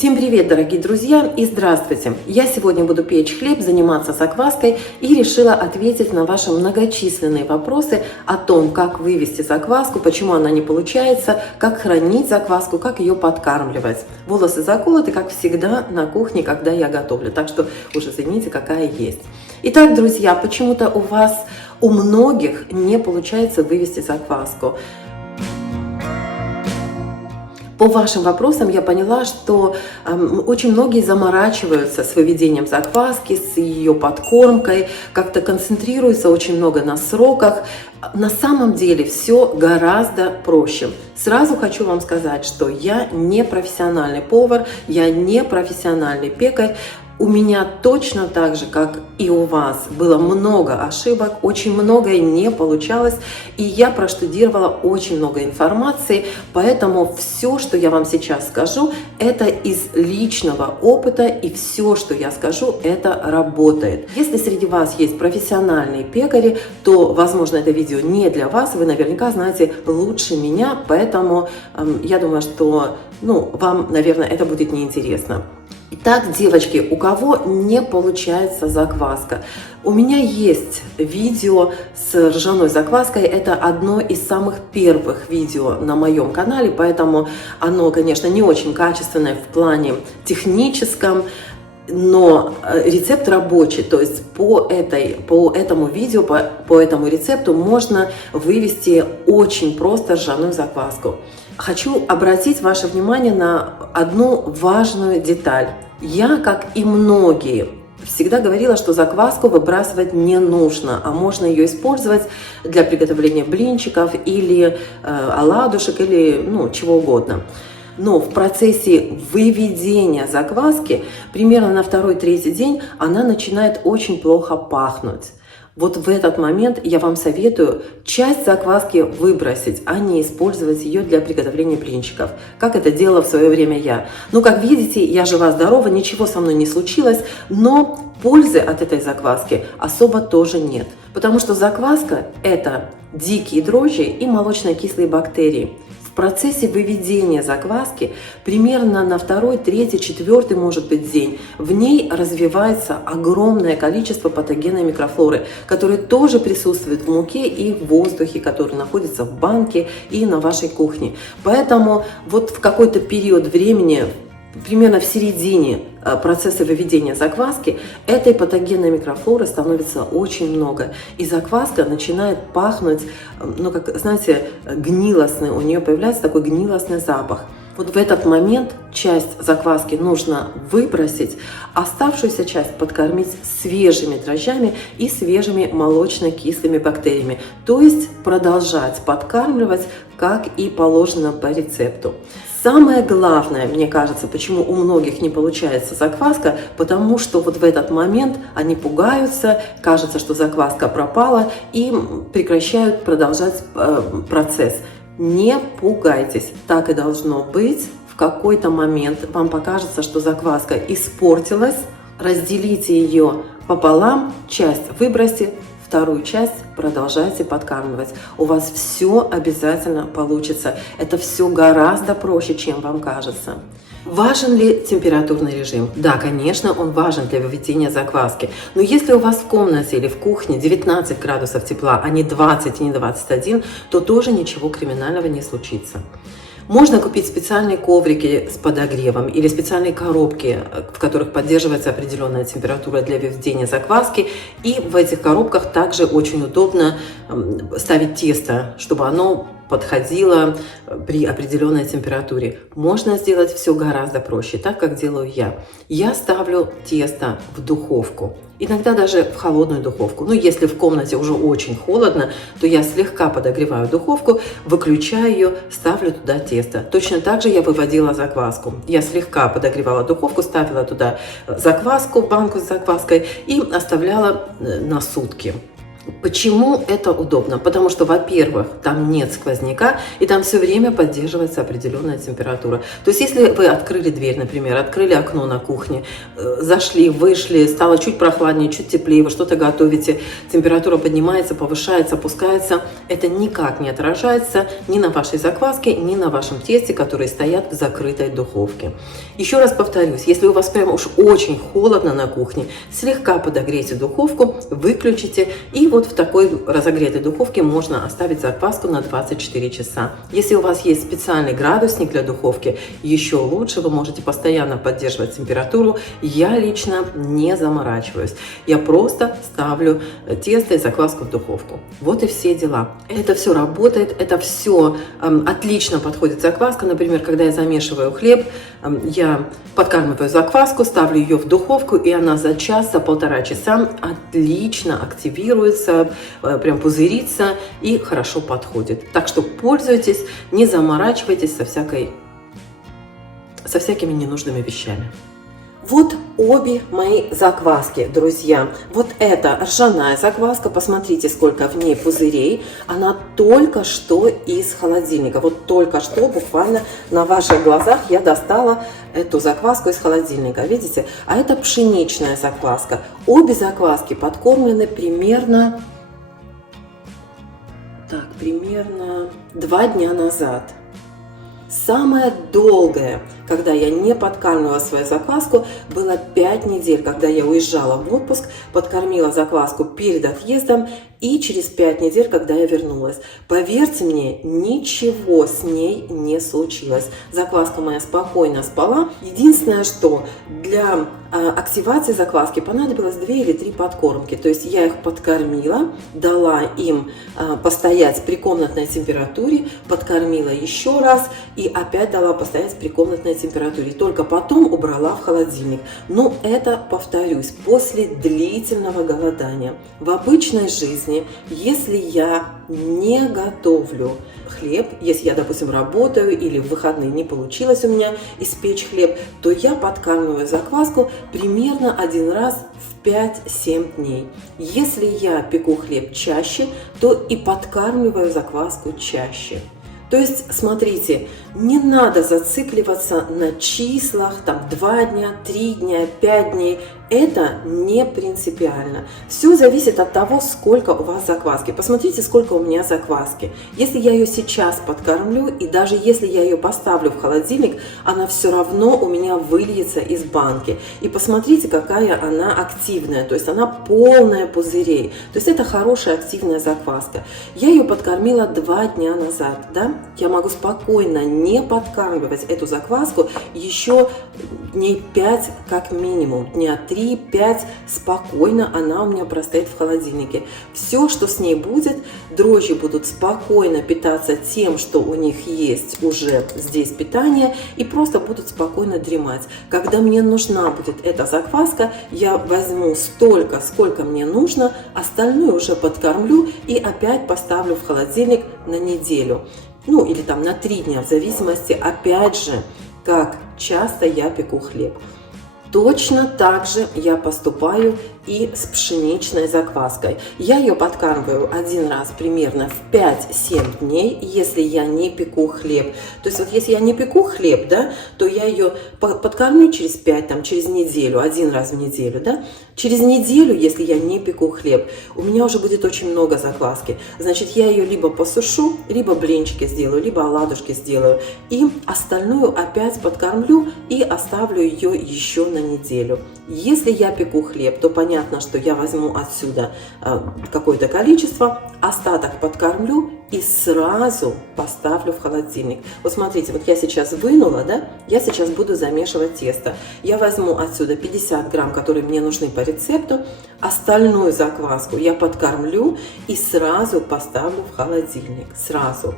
Всем привет, дорогие друзья, и здравствуйте! Я сегодня буду печь хлеб, заниматься закваской и решила ответить на ваши многочисленные вопросы о том, как вывести закваску, почему она не получается, как хранить закваску, как ее подкармливать. Волосы заколоты, как всегда, на кухне, когда я готовлю, так что уже извините, какая есть. Итак, друзья, почему-то у многих не получается вывести закваску. По вашим вопросам я поняла, что очень многие заморачиваются с выведением закваски, с ее подкормкой, как-то концентрируются очень много на сроках. На самом деле все гораздо проще. Сразу хочу вам сказать, что я не профессиональный повар, я не профессиональный пекарь. У меня точно так же, как и у вас, было много ошибок, очень многое не получалось, и я проштудировала очень много информации, поэтому все, что я вам сейчас скажу, это из личного опыта, и все, что я скажу, это работает. Если среди вас есть профессиональные пекари, то, возможно, это видео не для вас, вы наверняка знаете лучше меня, поэтому я думаю, что вам, наверное, это будет неинтересно. Итак, девочки, у кого не получается закваска? У меня есть видео с ржаной закваской, это одно из самых первых видео на моем канале, поэтому оно, конечно, не очень качественное в плане техническом, но рецепт рабочий, то есть по этому видео, по этому рецепту можно вывести очень просто ржаную закваску. Хочу обратить ваше внимание на одну важную деталь. Я, как и многие, всегда говорила, что закваску выбрасывать не нужно, а можно ее использовать для приготовления блинчиков или оладушек, или чего угодно. Но в процессе выведения закваски, примерно на 2-3 день, она начинает очень плохо пахнуть. Вот в этот момент я вам советую часть закваски выбросить, а не использовать ее для приготовления блинчиков, как это делала в свое время я. Как видите, я жива-здорова, ничего со мной не случилось, но пользы от этой закваски особо тоже нет. Потому что закваска – это дикие дрожжи и молочно-кислые бактерии. В процессе выведения закваски примерно на 2, 3, 4, может быть, день в ней развивается огромное количество патогенной микрофлоры, которые тоже присутствуют в муке и в воздухе, который находится в банке и на вашей кухне. Поэтому вот в какой-то период времени, примерно в середине процесса выведения закваски, этой патогенной микрофлоры становится очень много. И закваска начинает пахнуть, как, знаете, гнилостный, у нее появляется такой гнилостный запах. Вот в этот момент часть закваски нужно выбросить, оставшуюся часть подкормить свежими дрожжами и свежими молочно-кислыми бактериями. То есть продолжать подкармливать, как и положено по рецепту. Самое главное, мне кажется, почему у многих не получается закваска, потому что вот в этот момент они пугаются, кажется, что закваска пропала, и прекращают продолжать процесс. Не пугайтесь, так и должно быть. В какой-то момент вам покажется, что закваска испортилась, разделите ее пополам, часть выбросьте, вторую часть продолжайте подкармливать. У вас все обязательно получится. Это все гораздо проще, чем вам кажется. Важен ли температурный режим? Да, конечно, он важен для выведения закваски. Но если у вас в комнате или в кухне 19 градусов тепла, а не 20 и не 21, то тоже ничего криминального не случится. Можно купить специальные коврики с подогревом или специальные коробки, в которых поддерживается определенная температура для выведения закваски. И в этих коробках также очень удобно ставить тесто, чтобы оно подходило при определенной температуре. Можно сделать все гораздо проще, так как делаю я. Я ставлю тесто в духовку, иногда даже в холодную духовку. Если в комнате уже очень холодно, то я слегка подогреваю духовку, выключаю ее, ставлю туда тесто. Точно так же я выводила закваску. Я слегка подогревала духовку, ставила туда закваску, банку с закваской и оставляла на сутки. Почему это удобно? Потому что, во-первых, там нет сквозняка, и там все время поддерживается определенная температура. То есть, если вы открыли дверь, например, открыли окно на кухне, зашли, вышли, стало чуть прохладнее, чуть теплее, вы что-то готовите, температура поднимается, повышается, опускается, это никак не отражается ни на вашей закваске, ни на вашем тесте, которые стоят в закрытой духовке. Еще раз повторюсь, если у вас прям уж очень холодно на кухне, слегка подогрейте духовку, выключите, и вот в такой разогретой духовке можно оставить закваску на 24 часа. Если у вас есть специальный градусник для духовки, еще лучше, вы можете постоянно поддерживать температуру. Я лично не заморачиваюсь. Я просто ставлю тесто и закваску в духовку. Вот и все дела. Это все работает, это все отлично подходит закваска. Например, когда я замешиваю хлеб, я подкармливаю закваску, ставлю ее в духовку, и она за час, за 1,5 часа отлично активируется, прям пузырится и хорошо подходит. Так что пользуйтесь, не заморачивайтесь со всякими ненужными вещами. Вот обе мои закваски, друзья. Вот это ржаная закваска, посмотрите, сколько в ней пузырей. Она только что из холодильника. Вот только что, буквально на ваших глазах, я достала эту закваску из холодильника, видите? А это пшеничная закваска. Обе закваски подкормлены примерно 2 дня назад. Самое долгое, когда я не подкармливала свою закваску, было 5 недель, когда я уезжала в отпуск, подкормила закваску перед отъездом, и через 5 недель, когда я вернулась. Поверьте мне, ничего с ней не случилось. Закваска моя спокойно спала. Единственное, что для активации закваски понадобилось 2 или 3 подкормки. То есть я их подкормила, дала им постоять при комнатной температуре, подкормила еще раз и опять дала постоять при комнатной температуре. Только потом убрала в холодильник. Но это, повторюсь, после длительного голодания. В обычной жизни, если я не готовлю хлеб, если я, допустим, работаю или в выходные не получилось у меня испечь хлеб, то я подкармливаю закваску примерно 1 раз в 5-7 дней. Если я пеку хлеб чаще, то и подкармливаю закваску чаще. То есть, смотрите, не надо зацикливаться на числах, там 2 дня, 3 дня, 5 дней. Это не принципиально. Все зависит от того, сколько у вас закваски. Посмотрите, сколько у меня закваски. Если я ее сейчас подкормлю, и даже если я ее поставлю в холодильник, она все равно у меня выльется из банки. И посмотрите, какая она активная. То есть она полная пузырей. То есть это хорошая активная закваска. Я ее подкормила 2 дня назад. Да? Я могу спокойно не подкармливать эту закваску еще дней 5 как минимум. Дня 3-5 спокойно она у меня простоит в холодильнике. Все, что с ней будет, дрожжи будут спокойно питаться тем, что у них есть уже здесь питание, и просто будут спокойно дремать. Когда мне нужна будет эта закваска, я возьму столько, сколько мне нужно, остальное уже подкормлю и опять поставлю в холодильник на неделю. Ну или там на 3 дня, в зависимости, опять же, как часто я пеку хлеб. Точно так же я поступаю и с пшеничной закваской. Я ее подкармливаю 1 раз примерно в 5-7 дней, если я не пеку хлеб. То есть вот если я не пеку хлеб, да, то я ее подкормлю через 5, там, через неделю, 1 раз в неделю. Да. Через неделю, если я не пеку хлеб, у меня уже будет очень много закваски. Значит, я ее либо посушу, либо блинчики сделаю, либо оладушки сделаю. И остальную опять подкормлю и оставлю ее еще на неделю. Если я пеку хлеб, то понятно, что я возьму отсюда какое-то количество, остаток подкормлю и сразу поставлю в холодильник. Вот смотрите, вот я сейчас вынула, да, я сейчас буду замешивать тесто. Я возьму отсюда 50 грамм, которые мне нужны по рецепту, остальную закваску я подкормлю и сразу поставлю в холодильник, сразу.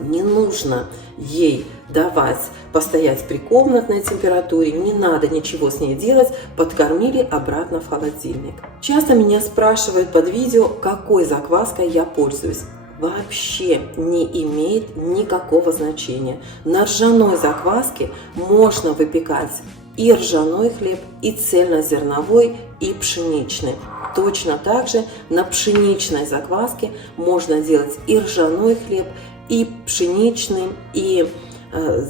Не нужно ей давать постоять при комнатной температуре, не надо ничего с ней делать, подкормили, обратно в холодильник. Часто меня спрашивают под видео, какой закваской я пользуюсь. вообще не имеет никакого значения. На ржаной закваске можно выпекать и ржаной хлеб, и цельнозерновой, и пшеничный. Точно так же на пшеничной закваске можно делать и ржаной хлеб, и пшеничный, и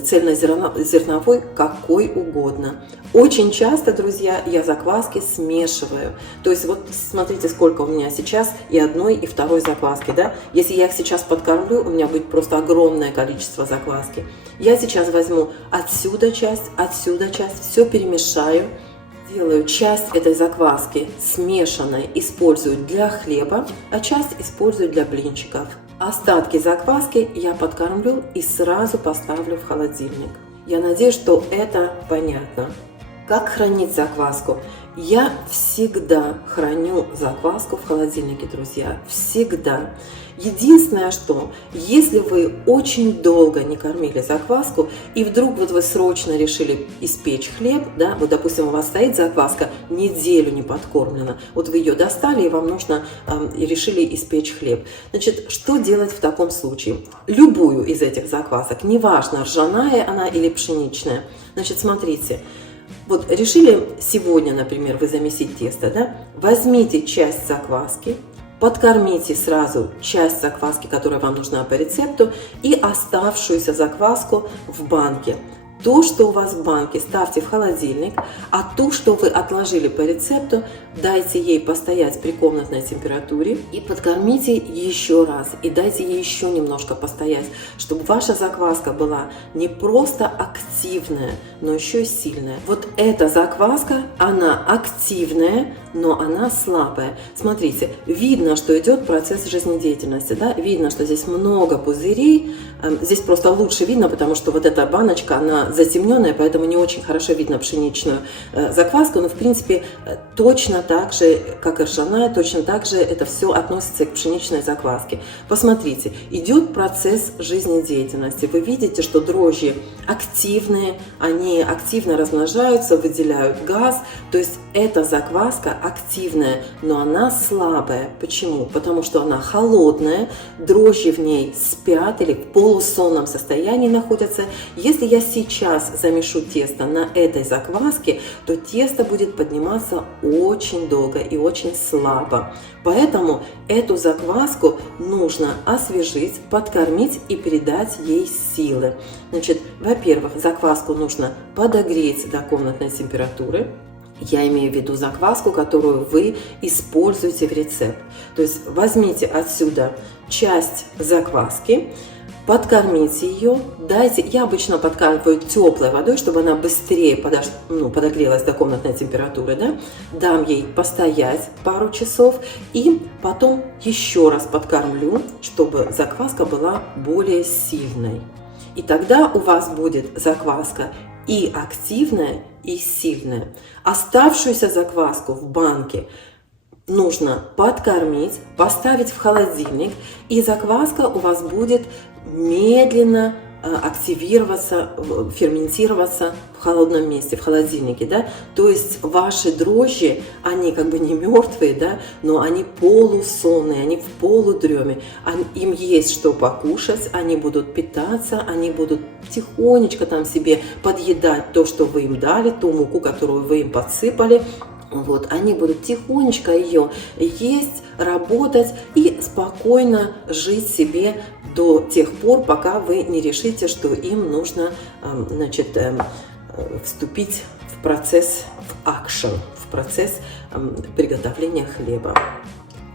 цельнозерновой, какой угодно. Очень часто, друзья, я закваски смешиваю. То есть вот смотрите, сколько у меня сейчас и одной, и второй закваски. Да? Если я их сейчас подкормлю, у меня будет просто огромное количество закваски. Я сейчас возьму отсюда часть, все перемешаю. Делаю часть этой закваски смешанной, использую для хлеба, а часть использую для блинчиков. Остатки закваски я подкормлю и сразу поставлю в холодильник. Я надеюсь, что это понятно. Как хранить закваску? Я всегда храню закваску в холодильнике, друзья. Всегда. Единственное, что если вы очень долго не кормили закваску, и вдруг вот вы срочно решили испечь хлеб, да, вот допустим у вас стоит закваска, неделю не подкормлена, вот вы ее достали и вам нужно, и решили испечь хлеб. Значит, что делать в таком случае? Любую из этих заквасок, неважно, ржаная она или пшеничная. Значит, смотрите. Вот решили сегодня, например, вы замесить тесто, да? Возьмите часть закваски, подкормите сразу часть закваски, которая вам нужна по рецепту, и оставшуюся закваску в банке. То, что у вас в банке, ставьте в холодильник, а то, что вы отложили по рецепту, дайте ей постоять при комнатной температуре и подкормите еще раз. И дайте ей еще немножко постоять, чтобы ваша закваска была не просто активная, но еще и сильная. Вот эта закваска, она активная, но она слабая. Смотрите, видно, что идет процесс жизнедеятельности, да? Видно, что здесь много пузырей. Здесь просто лучше видно, потому что вот эта баночка, она затемненная, поэтому не очень хорошо видно пшеничную закваску, но в принципе точно так же, как и ржаная, точно так же это все относится и к пшеничной закваске. Посмотрите, идет процесс жизнедеятельности. Вы видите, что дрожжи активные, они активно размножаются, выделяют газ, то есть эта закваска активная, но она слабая. Почему? Потому что она холодная, дрожжи в ней спят или в полусонном состоянии находятся. Если я сейчас замешу тесто на этой закваске, то тесто будет подниматься очень долго и очень слабо. Поэтому эту закваску нужно освежить, подкормить и придать ей силы. Значит, во-первых, закваску нужно подогреть до комнатной температуры. Я имею в виду закваску, которую вы используете в рецепт. То есть возьмите отсюда часть закваски, подкормите ее, дайте, я обычно подкармливаю теплой водой, чтобы она быстрее подогрелась до комнатной температуры, да? Дам ей постоять пару часов и потом еще раз подкормлю, чтобы закваска была более сильной. И тогда у вас будет закваска и активная, и сильная. Оставшуюся закваску в банке нужно подкормить, поставить в холодильник, и закваска у вас будет медленно активироваться, ферментироваться в холодном месте, в холодильнике, да, то есть ваши дрожжи, они как бы не мертвые, да, но они полусонные, они в полудреме, им есть что покушать, они будут питаться, они будут тихонечко там себе подъедать то, что вы им дали, ту муку, которую вы им подсыпали. Вот, они будут тихонечко ее есть, работать и спокойно жить себе до тех пор, пока вы не решите, что им нужно, значит, вступить в процесс, в action, в процесс приготовления хлеба.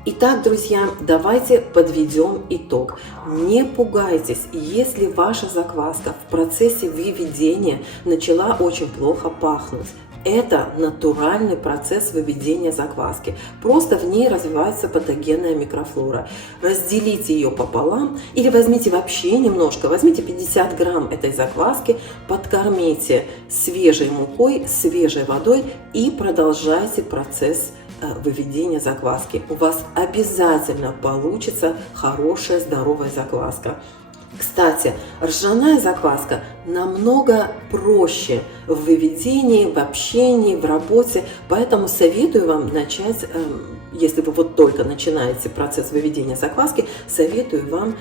Итак, друзья, давайте подведем итог. Не пугайтесь, если ваша закваска в процессе выведения начала очень плохо пахнуть. Это натуральный процесс выведения закваски. Просто в ней развивается патогенная микрофлора. Разделите ее пополам или возьмите вообще немножко, возьмите 50 грамм этой закваски, подкормите свежей мукой, свежей водой и продолжайте процесс выведения закваски. У вас обязательно получится хорошая здоровая закваска. Кстати, ржаная закваска намного проще в выведении, в общении, в работе, поэтому советую вам начать если вы вот только начинаете процесс выведения закваски, советую вам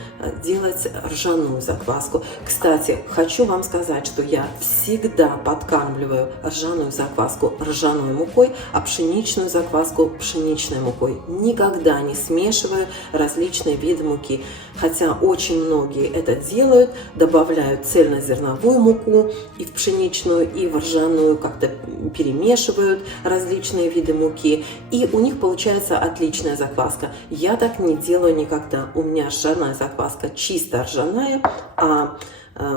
делать ржаную закваску. Кстати, хочу вам сказать, что я всегда подкармливаю ржаную закваску ржаной мукой, а пшеничную закваску пшеничной мукой. Никогда не смешиваю различные виды муки. Хотя очень многие это делают, добавляют цельнозерновую муку и в пшеничную, и в ржаную, как-то перемешивают различные виды муки, и у них получается отличная закваска. Я так не делаю никогда. У меня ржаная закваска чисто ржаная, а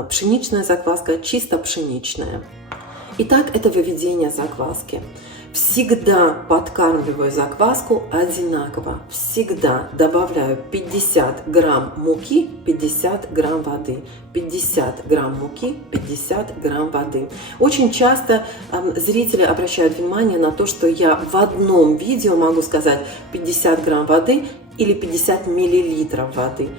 пшеничная закваска чисто пшеничная. Итак, это выведение закваски. Всегда подкармливаю закваску одинаково. Всегда добавляю 50 грамм муки, 50 грамм воды. 50 грамм муки, 50 грамм воды. Очень часто зрители обращают внимание на то, что я в одном видео могу сказать 50 грамм воды или 50 миллилитров воды.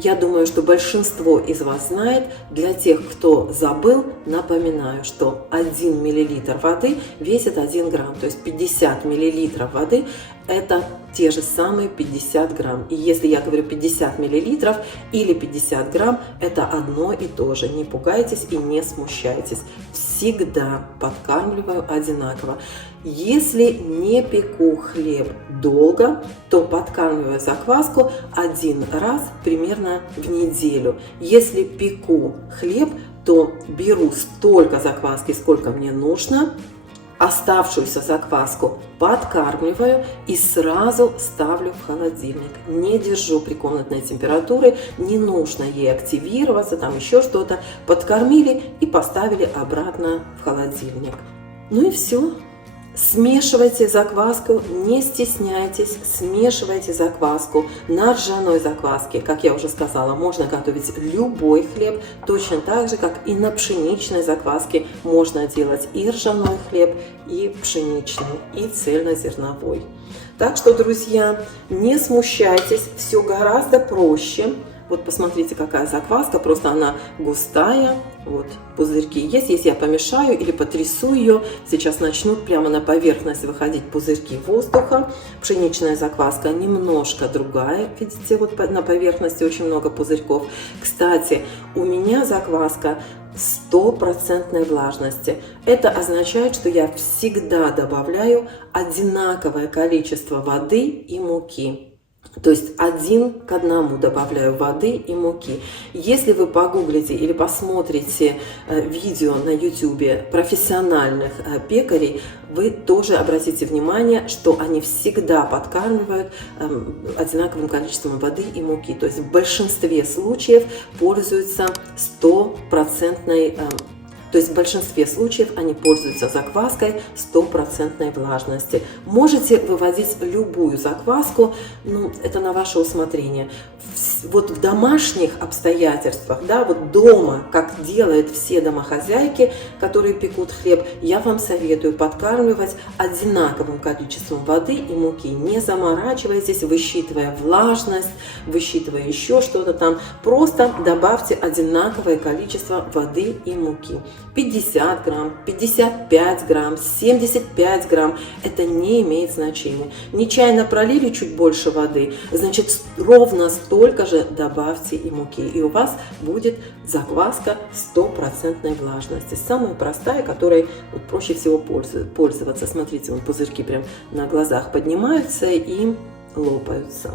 Я думаю, что большинство из вас знает. Для тех, кто забыл, напоминаю, что 1 миллилитр воды весит 1 грамм. То есть 50 миллилитров воды – это те же самые 50 грамм. И если я говорю 50 миллилитров или 50 грамм, это одно и то же. Не пугайтесь и не смущайтесь. Всегда подкармливаю одинаково. Если не пеку хлеб долго, то подкармливаю закваску один раз примерно в неделю. Если пеку хлеб, то беру столько закваски, сколько мне нужно. Оставшуюся закваску подкармливаю и сразу ставлю в холодильник. Не держу при комнатной температуре, не нужно ей активироваться, там еще что-то. Подкормили и поставили обратно в холодильник. Ну и все. Смешивайте закваску, не стесняйтесь, смешивайте закваску. На ржаной закваске, как я уже сказала, можно готовить любой хлеб, точно так же, как и на пшеничной закваске можно делать и ржаной хлеб, и пшеничный, и цельнозерновой. Так что, друзья, не смущайтесь, все гораздо проще. Вот посмотрите, какая закваска, просто она густая, вот пузырьки есть. Если я помешаю или потрясу ее, сейчас начнут прямо на поверхность выходить пузырьки воздуха. Пшеничная закваска немножко другая, видите, вот на поверхности очень много пузырьков. Кстати, у меня закваска 100% влажности. Это означает, что я всегда добавляю одинаковое количество воды и муки. То есть 1 к 1 добавляю воды и муки. Если вы погуглите или посмотрите видео на YouTube профессиональных пекарей, вы тоже обратите внимание, что они всегда подкармливают одинаковым количеством воды и муки. То есть в большинстве случаев пользуются 100%. То есть в большинстве случаев они пользуются закваской 100% влажности. Можете выводить любую закваску, ну, это на ваше усмотрение. Вот в домашних обстоятельствах, да, вот дома, как делают все домохозяйки, которые пекут хлеб, я вам советую подкармливать одинаковым количеством воды и муки. Не заморачивайтесь, высчитывая влажность, высчитывая еще что-то там. Просто добавьте одинаковое количество воды и муки. 50 грамм, 55 грамм, 75 грамм, это не имеет значения. Нечаянно пролили чуть больше воды, значит ровно столько же добавьте и муки. И у вас будет закваска 100% влажности. Самая простая, которой вот проще всего пользоваться. Смотрите, вон пузырьки прям на глазах поднимаются и лопаются.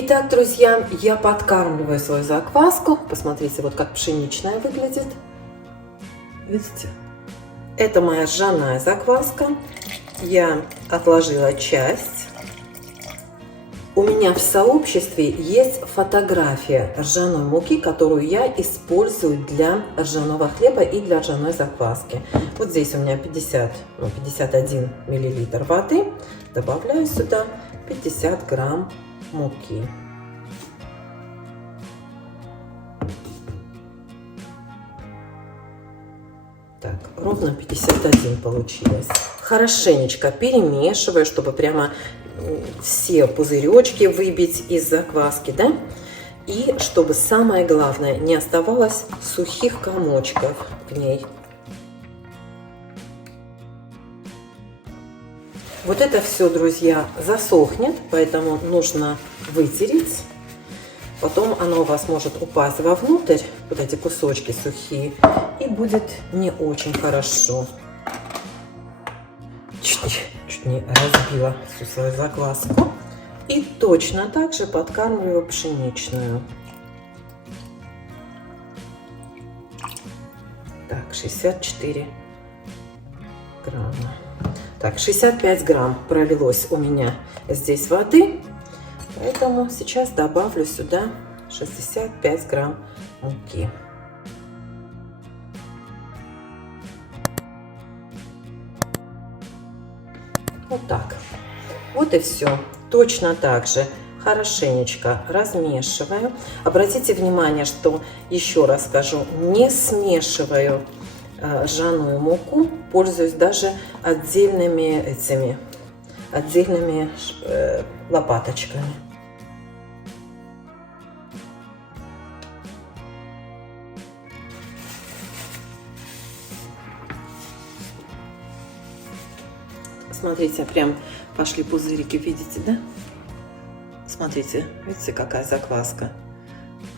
Итак, друзья, я подкармливаю свою закваску. Посмотрите, вот как пшеничная выглядит. Видите? Это моя ржаная закваска. Я отложила часть. У меня в сообществе есть фотография ржаной муки, которую я использую для ржаного хлеба и для ржаной закваски. Вот здесь у меня 51 миллилитр воды. Добавляю сюда 50 грамм муки. Так, ровно 51 получилось. Хорошенечко перемешиваю, чтобы прямо все пузыречки выбить из закваски, да? И чтобы самое главное, не оставалось сухих комочков в ней. Вот это все, друзья, засохнет, поэтому нужно вытереть. Потом оно у вас может упасть вовнутрь, вот эти кусочки сухие, и будет не очень хорошо. Чуть не разбила всю свою закваску. И точно так же подкармливаю пшеничную. Так, 64 грамма. Так, 65 грамм пролилось у меня здесь воды, поэтому сейчас добавлю сюда 65 грамм муки. Вот так. Вот и все. Точно так же хорошенечко размешиваю. Обратите внимание, что, еще раз скажу, не смешиваю ржаную муку, пользуюсь даже отдельными лопаточками. Смотрите, прям пошли пузырики, видите, да? Смотрите, видите, какая закваска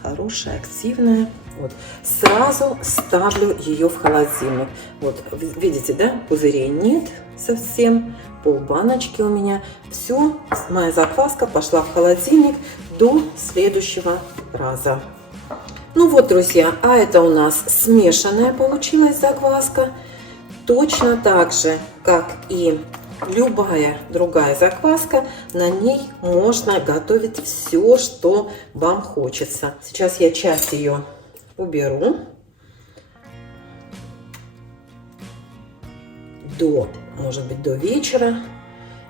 хорошая, активная. Вот. Сразу ставлю ее в холодильник. Вот, видите, да, пузырей нет совсем, полбаночки у меня. Все, моя закваска пошла в холодильник до следующего раза. Ну вот, друзья, а это у нас смешанная получилась закваска. Точно так же, как и любая другая закваска, на ней можно готовить все, что вам хочется. Сейчас я часть ее уберу. Может быть, до вечера.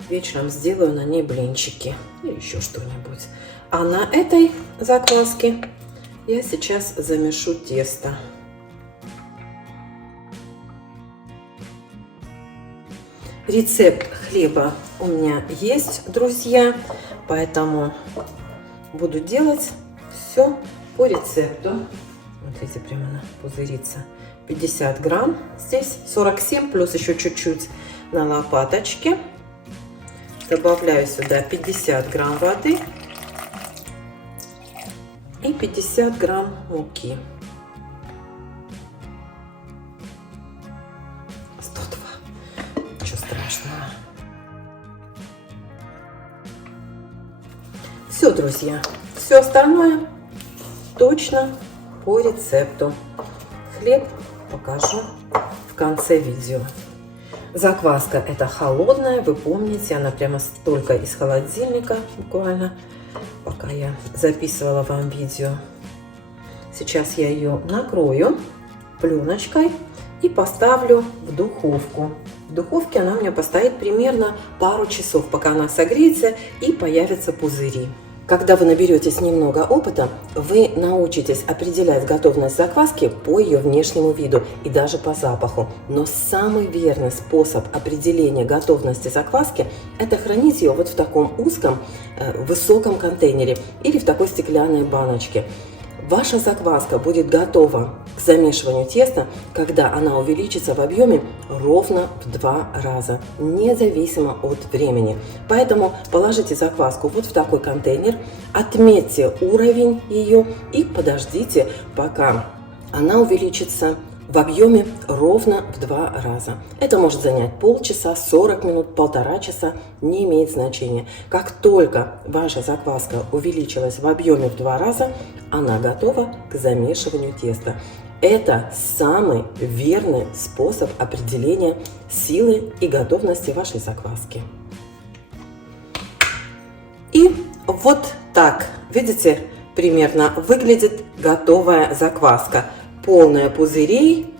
Вечером сделаю на ней блинчики или еще что-нибудь. А на этой закваске я сейчас замешу тесто. Рецепт хлеба у меня есть, друзья, поэтому буду делать все по рецепту. Смотрите, прямо она пузырится. 50 грамм, здесь 47, плюс еще чуть-чуть на лопаточке. Добавляю сюда 50 грамм воды и 50 грамм муки. 102. Ничего страшного. Все, друзья, все остальное точно по рецепту. Хлеб покажу в конце видео. Закваска это холодная, вы помните, она прямо только из холодильника, буквально, пока я записывала вам видео. Сейчас я ее накрою пленочкой и поставлю в духовку. В духовке она у меня постоит примерно пару часов, пока она согреется и появятся пузыри. Когда вы наберетесь немного опыта, вы научитесь определять готовность закваски по ее внешнему виду и даже по запаху. Но самый верный способ определения готовности закваски – это хранить ее вот в таком узком, высоком контейнере или в такой стеклянной баночке. Ваша закваска будет готова к замешиванию теста, когда она увеличится в объеме ровно в 2 раза, независимо от времени. Поэтому положите закваску вот в такой контейнер, отметьте уровень ее и подождите, пока она увеличится в объеме ровно в 2 раза. Это может занять полчаса, 40 минут, 1,5 часа, не имеет значения. Как только ваша закваска увеличилась в объеме в 2 раза, она готова к замешиванию теста. Это самый верный способ определения силы и готовности вашей закваски. И вот так, видите, примерно выглядит готовая закваска. Полная пузырей,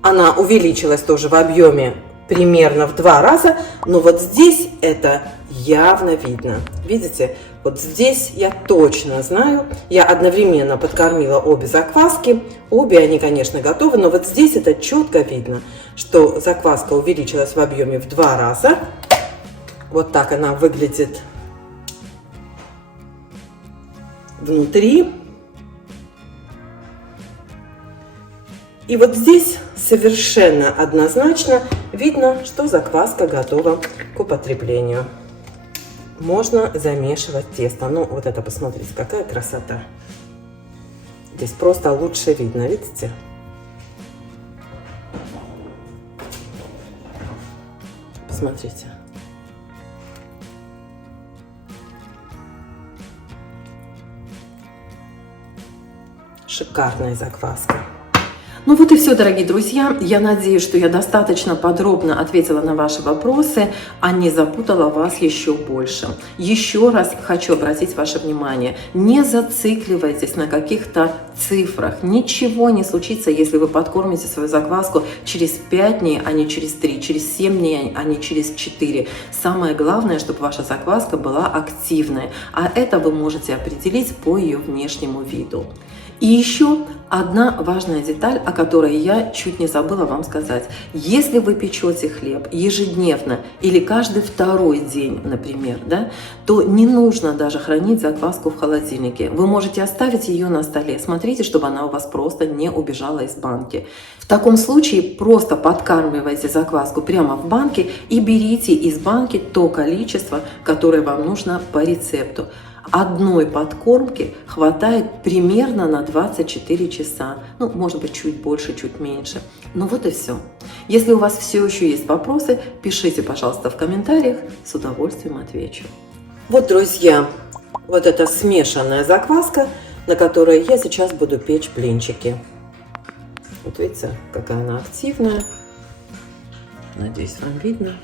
она увеличилась тоже в объеме примерно в 2 раза, но вот здесь это явно видно. Видите, вот здесь я точно знаю, я одновременно подкормила обе закваски, обе они, конечно, готовы, но вот здесь это четко видно, что закваска увеличилась в объеме в 2 раза. Вот так она выглядит внутри. И вот здесь совершенно однозначно видно, что закваска готова к употреблению. Можно замешивать тесто. Ну, вот это, посмотрите, какая красота. Здесь просто лучше видно, видите? Посмотрите. Шикарная закваска. Ну вот и все, дорогие друзья. Я надеюсь, что я достаточно подробно ответила на ваши вопросы, а не запутала вас еще больше. Еще раз хочу обратить ваше внимание. Не зацикливайтесь на каких-то цифрах. Ничего не случится, если вы подкормите свою закваску через 5 дней, а не через 3, через 7 дней, а не через 4. Самое главное, чтобы ваша закваска была активной. А это вы можете определить по ее внешнему виду. И еще одна важная деталь, о которой я чуть не забыла вам сказать. Если вы печете хлеб ежедневно или каждый второй день, например, да, то не нужно даже хранить закваску в холодильнике. Вы можете оставить ее на столе. Смотрите, чтобы она у вас просто не убежала из банки. В таком случае просто подкармливайте закваску прямо в банке и берите из банки то количество, которое вам нужно по рецепту. Одной подкормки хватает примерно на 24 часа. Ну, может быть, чуть больше, чуть меньше. Ну вот и все. Если у вас все еще есть вопросы, пишите, пожалуйста, в комментариях. С удовольствием отвечу. Вот, друзья, вот эта смешанная закваска, на которой я сейчас буду печь блинчики. Вот видите, какая она активная. Надеюсь, вам видно.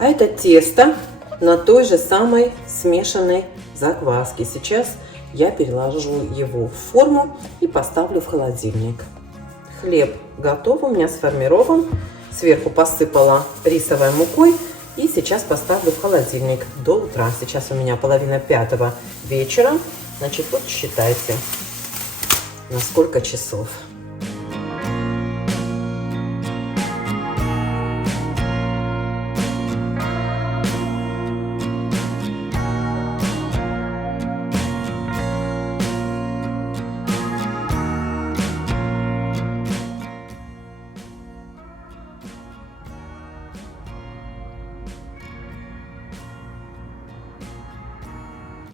А это тесто на той же самой смешанной закваске. Сейчас я переложу его в форму и поставлю в холодильник. Хлеб готов, у меня сформирован. Сверху посыпала рисовой мукой. И сейчас поставлю в холодильник до утра. Сейчас у меня 4:30 вечера. Значит, вот считайте, на сколько часов.